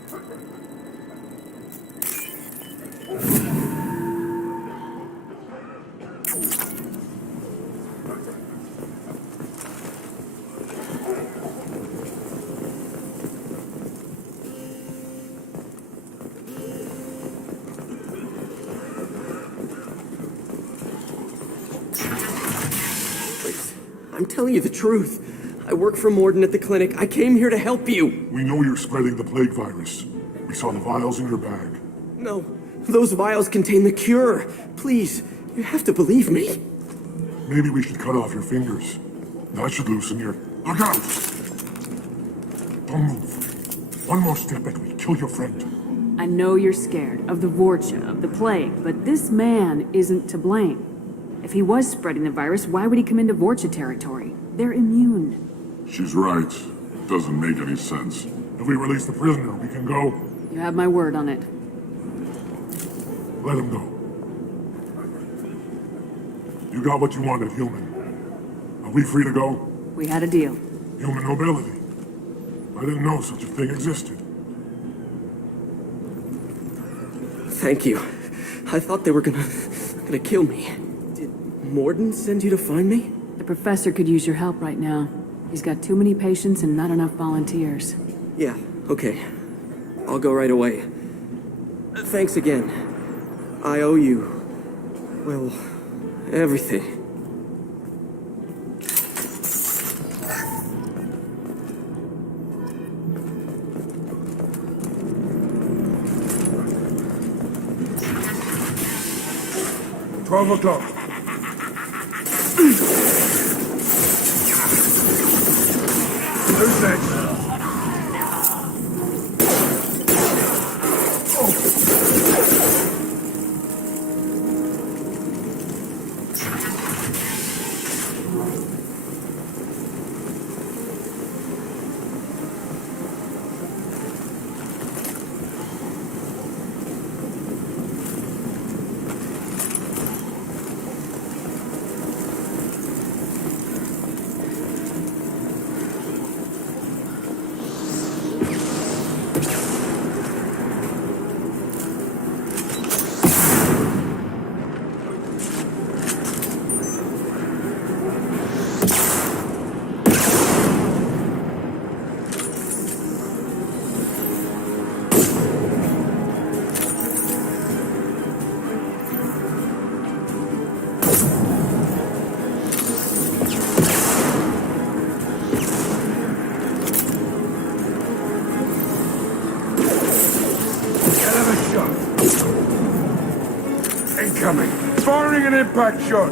I'm telling you the truth. I work for Morden at the clinic. I came here to help you. We know you're spreading the plague virus. We saw the vials in your bag. No, those vials contain the cure. Please, you have to believe me. Maybe we should cut off your fingers. That should loosen your... Look out! Don't move. One more step and we kill your friend. I know you're scared of the Vorcha, of the plague, but this man isn't to blame. If he was spreading the virus, why would he come into Vorcha territory? They're immune. She's right. Doesn't make any sense. If we release the prisoner, we can go. You have my word on it. Let him go. You got what you wanted, human. Are we free to go? We had a deal. Human nobility. I didn't know such a thing existed. Thank you. I thought they were gonna kill me. Did Morden send you to find me? The professor could use your help right now. He's got too many patients and not enough volunteers. Yeah, okay. I'll go right away. Thanks again. I owe you, well, everything. $12 Who's next? Incoming. Firing an impact shot.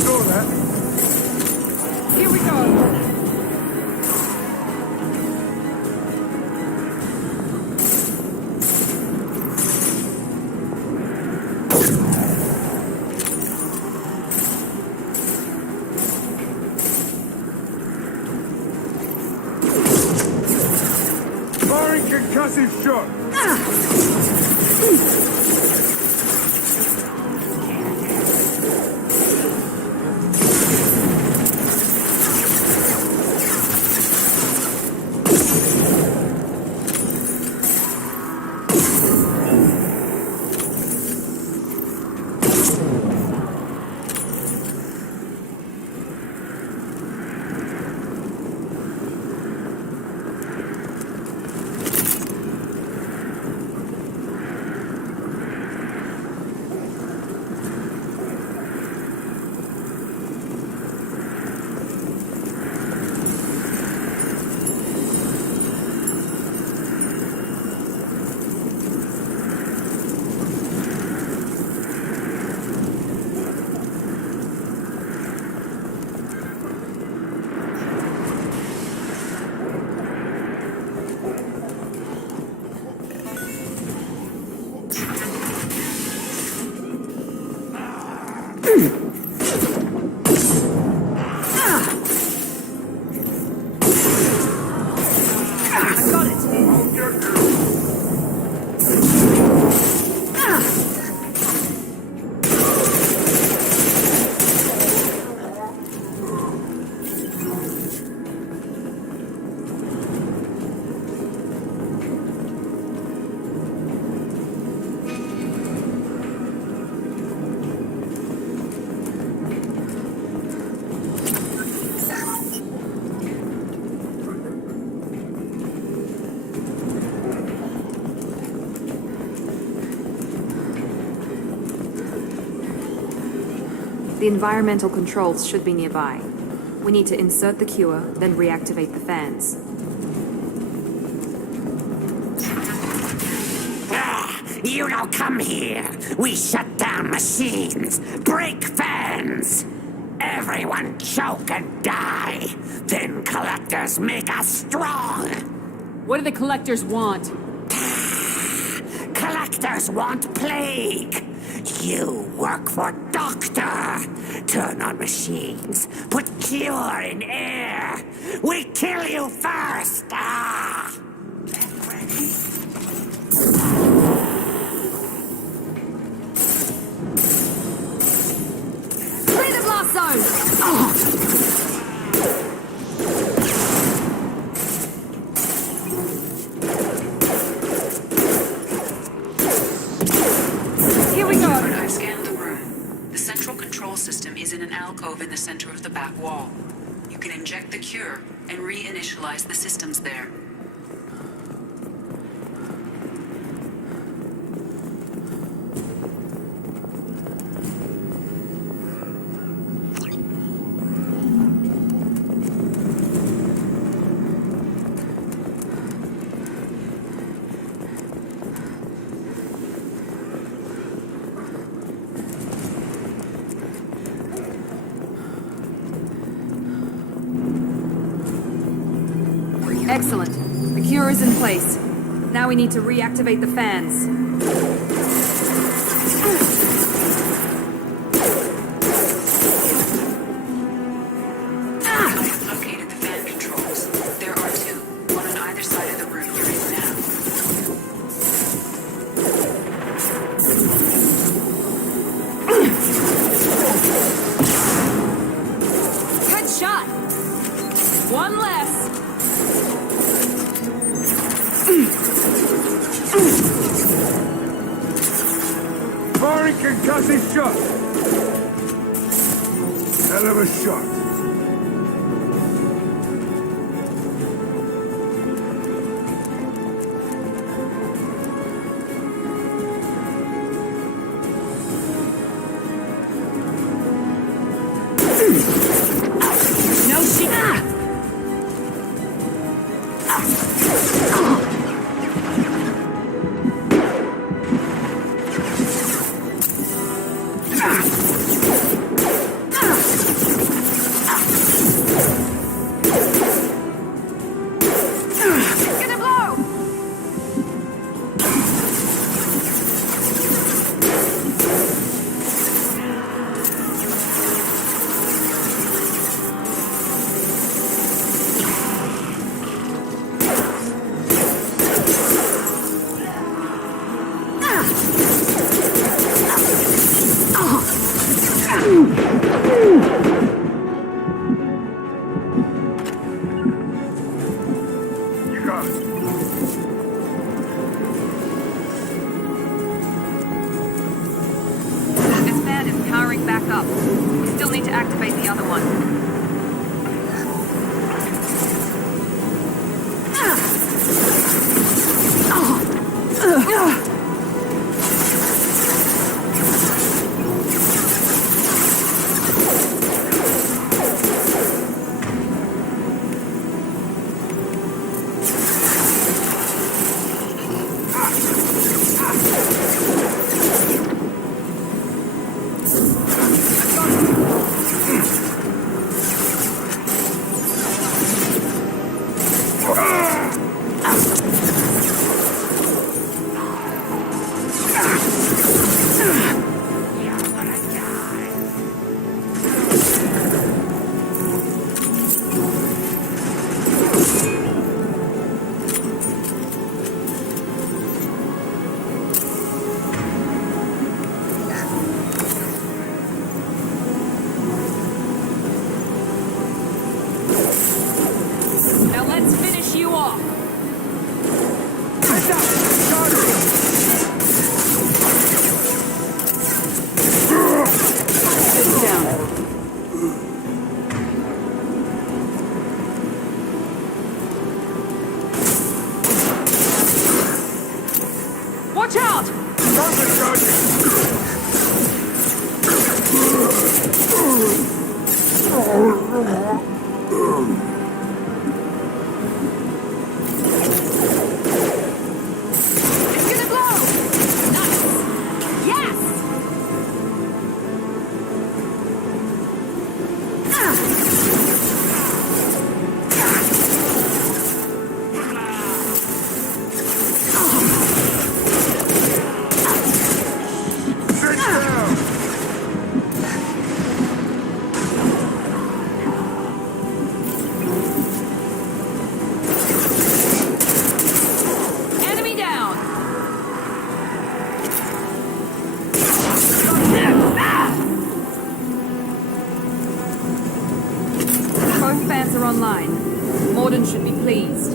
Saw that. Here we go. Concussive shot! The environmental controls should be nearby. We need to insert the cure, then reactivate the fans. You don't come here. We shut down machines, break fans. Everyone choke and die. Then collectors make us strong. What do the collectors want? Collectors want plague. You work for Doctor. Turn on machines. Put cure in air. We kill you first. Clear the blast zone! Here we go. I've scanned the room. The central control system is in an alcove in the center of the back wall. You can inject the cure and reinitialize the systems there. Excellent. The cure is in place. Now we need to reactivate the fans. I have located the fan controls. There are two, one on either side of the room you're in now. Good shot! One less! Firing concussive shot. Hell of a shot. No shit! This fan is powering back up. We still need to activate the other one. should be pleased.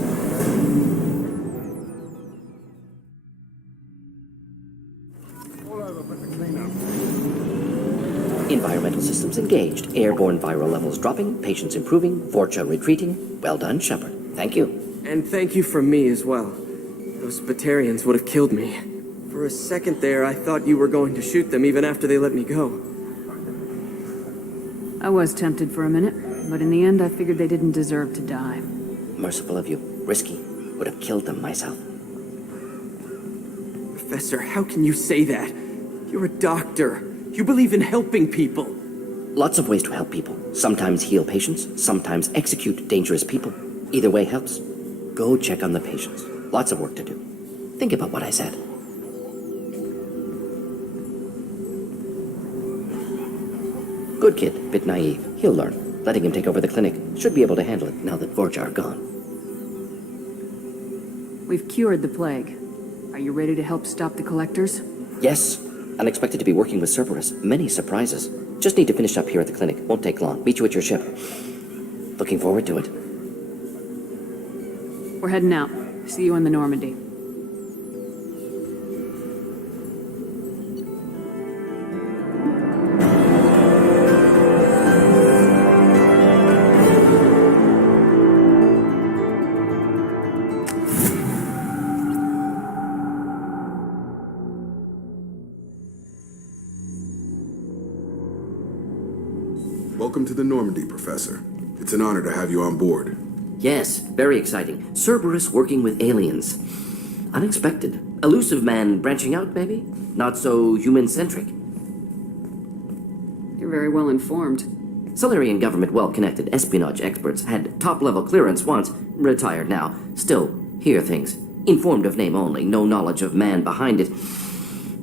Environmental systems engaged. Airborne viral levels dropping. Patients improving. Vorcha retreating. Well done, Shepard. Thank you. And thank you from me as well. Those Batarians would have killed me. For a second there, I thought you were going to shoot them even after they let me go. I was tempted for a minute, but in the end I figured they didn't deserve to die. Merciful of you. Risky. Would have killed them myself. Professor, how can you say that? You're a doctor. You believe in helping people. Lots of ways to help people. Sometimes heal patients, sometimes execute dangerous people. Either way helps. Go check on the patients. Lots of work to do. Think about what I said. Good kid, bit naive. He'll learn. Letting him take over the clinic. Should be able to handle it now that Vorcha are gone. We've cured the plague. Are you ready to help stop the collectors? Yes. Unexpected to be working with Cerberus. Many surprises. Just need to finish up here at the clinic. Won't take long. Meet you at your ship. Looking forward to it. We're heading out. See you in the Normandy. Welcome to the Normandy, Professor. It's an honor to have you on board. Yes, very exciting. Cerberus working with aliens. Unexpected. Elusive man branching out, maybe? Not so human-centric. You're very well informed. Solarian government well-connected espionage experts had top-level clearance once, retired now. Still, hear things. Informed of name only, no knowledge of man behind it.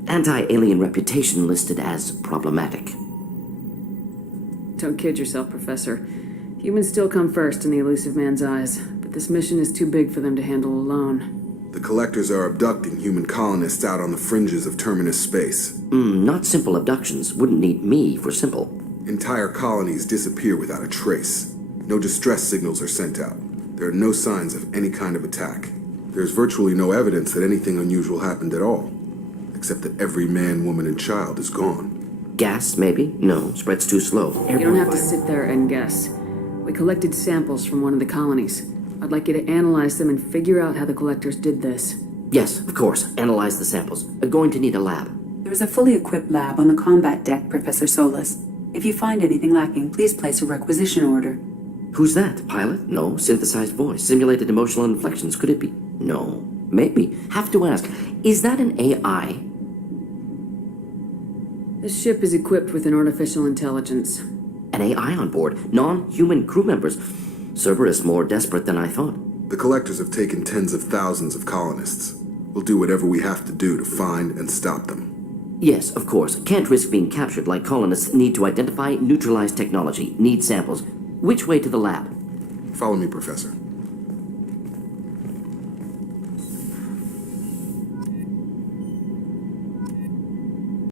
Anti-alien reputation listed as problematic. Don't kid yourself, Professor. Humans still come first in the elusive man's eyes, but this mission is too big for them to handle alone. The Collectors are abducting human colonists out on the fringes of terminus space. Not simple abductions. Wouldn't need me for simple. Entire colonies disappear without a trace. No distress signals are sent out. There are no signs of any kind of attack. There's virtually no evidence that anything unusual happened at all, except that every man, woman, and child is gone. Gas, maybe? No, spreads too slow. You don't have to sit there and guess. We collected samples from one of the colonies. I'd like you to analyze them and figure out how the collectors did this. Yes, of course. Analyze the samples. Going to need a lab. There's a fully equipped lab on the combat deck, Professor Solus. If you find anything lacking, please place a requisition order. Who's that? Pilot? No. Synthesized voice. Simulated emotional inflections. Could it be? No. Maybe. Have to ask. Is that an AI? This ship is equipped with an artificial intelligence. An AI on board. Non-human crew members. Cerberus more desperate than I thought. The Collectors have taken tens of thousands of colonists. We'll do whatever we have to do to find and stop them. Yes, of course. Can't risk being captured like colonists need to identify, neutralize technology, need samples. Which way to the lab? Follow me, Professor.